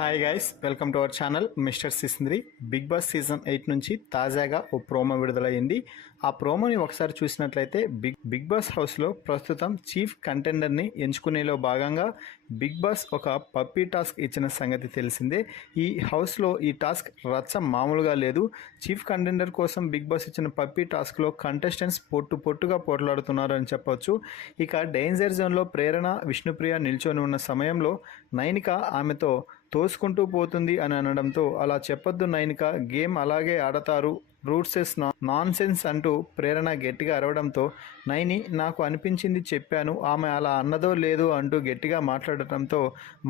Hi guys, welcome to our channel mister Sisindri. Bigg Boss season 8 నుంచి తాజాగా ఓ promo విడుదలైంది. ఆ ప్రోమోని ఒకసారి చూసినట్లయితే బిగ్ బాస్ హౌస్లో ప్రస్తుతం చీఫ్ కంటెండర్ని ఎంచుకునేలో భాగంగా బిగ్ బాస్ ఒక పప్పీ టాస్క్ ఇచ్చిన సంగతి తెలిసిందే. ఈ హౌస్లో ఈ టాస్క్ రచ్చ మామూలుగా లేదు. చీఫ్ కంటెండర్ కోసం బిగ్ బాస్ ఇచ్చిన పప్పీ టాస్క్లో కంటెస్టెంట్స్ పొట్టుగా పోట్లాడుతున్నారు అని చెప్పొచ్చు. ఇక డేంజర్ జోన్లో ప్రేరణ, విష్ణుప్రియ నిల్చొని ఉన్న సమయంలో నైనిక ఆమెతో తోసుకుంటూ పోతుంది అని అనడంతో, అలా చెప్పొద్దు నైనిక, గేమ్ అలాగే ఆడతారు, రూట్సెస్ నాన్ సెన్స్ అంటూ ప్రేరణ గట్టిగా అరవడంతో, నైని నాకు అనిపించింది చెప్పాను, ఆమె అలా అన్నదో లేదో అంటూ గట్టిగా మాట్లాడటంతో,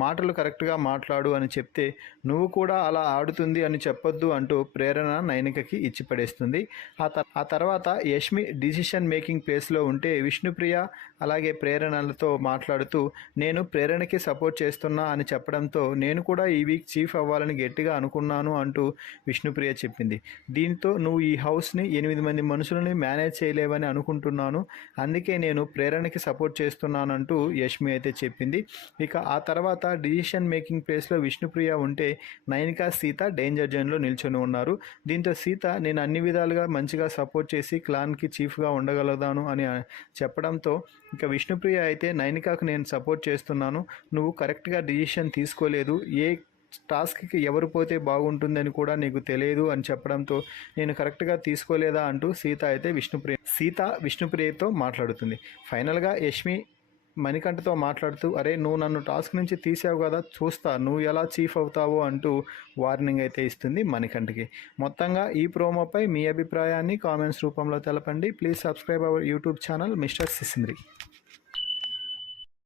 మాటలు కరెక్ట్గా మాట్లాడు అని చెప్తే, నువ్వు కూడా అలా ఆడుతుంది అని చెప్పొద్దు అంటూ ప్రేరణ నైనికకి ఇచ్చి పడేస్తుంది. ఆ తర్వాత యష్మి డిసిషన్ మేకింగ్ ప్లేస్లో ఉంటే విష్ణుప్రియ అలాగే ప్రేరణలతో మాట్లాడుతూ, నేను ప్రేరణకి సపోర్ట్ చేస్తున్నా అని చెప్పడంతో, నేను కూడా ఈ వీక్ చీఫ్ అవ్వాలని గట్టిగా అనుకున్నాను అంటూ విష్ణుప్రియ చెప్పింది. దీంతో, నువ్వు ఈ హౌస్ని 8 మంది మనుషులని మేనేజ్ చేయలేవని అనుకుంటున్నాను, అందుకే నేను ప్రేరణకి సపోర్ట్ చేస్తున్నానంటూ యష్మి అయితే చెప్పింది. ఇక ఆ తర్వాత డిసిషన్ మేకింగ్ ప్లేస్లో విష్ణుప్రియ ఉంటే నైనిక, సీత డేంజర్ జోన్లో నిల్చొని ఉన్నారు. దీంతో సీత, నేను అన్ని విధాలుగా మంచిగా సపోర్ట్ చేసి క్లాన్కి చీఫ్గా ఉండగలుగుతాను అని చెప్పడంతో, ఇక విష్ణుప్రియ అయితే నైనికాకు నేను సపోర్ట్ చేస్తున్నాను, నువ్వు కరెక్ట్గా డిసిషన్ తీసుకోలేదు, ఏ టాస్క్కి ఎవరు పోతే బాగుంటుందని కూడా నీకు తెలియదు అని చెప్పడంతో, నేను కరెక్ట్గా తీసుకోలేదా అంటూ సీత విష్ణుప్రియతో మాట్లాడుతుంది. ఫైనల్గా యష్మి మణికంఠతో మాట్లాడుతూ, అరే నువ్వు నన్ను టాస్క్ నుంచి తీసావు కదా, చూస్తా నువ్వు ఎలా చీఫ్ అవుతావో అంటూ వార్నింగ్ అయితే ఇస్తుంది మణికంఠకి. మొత్తంగా ఈ ప్రోమోపై మీ అభిప్రాయాన్ని కామెంట్స్ రూపంలో తెలపండి. Please subscribe our YouTube channel mister సిసింద్రి.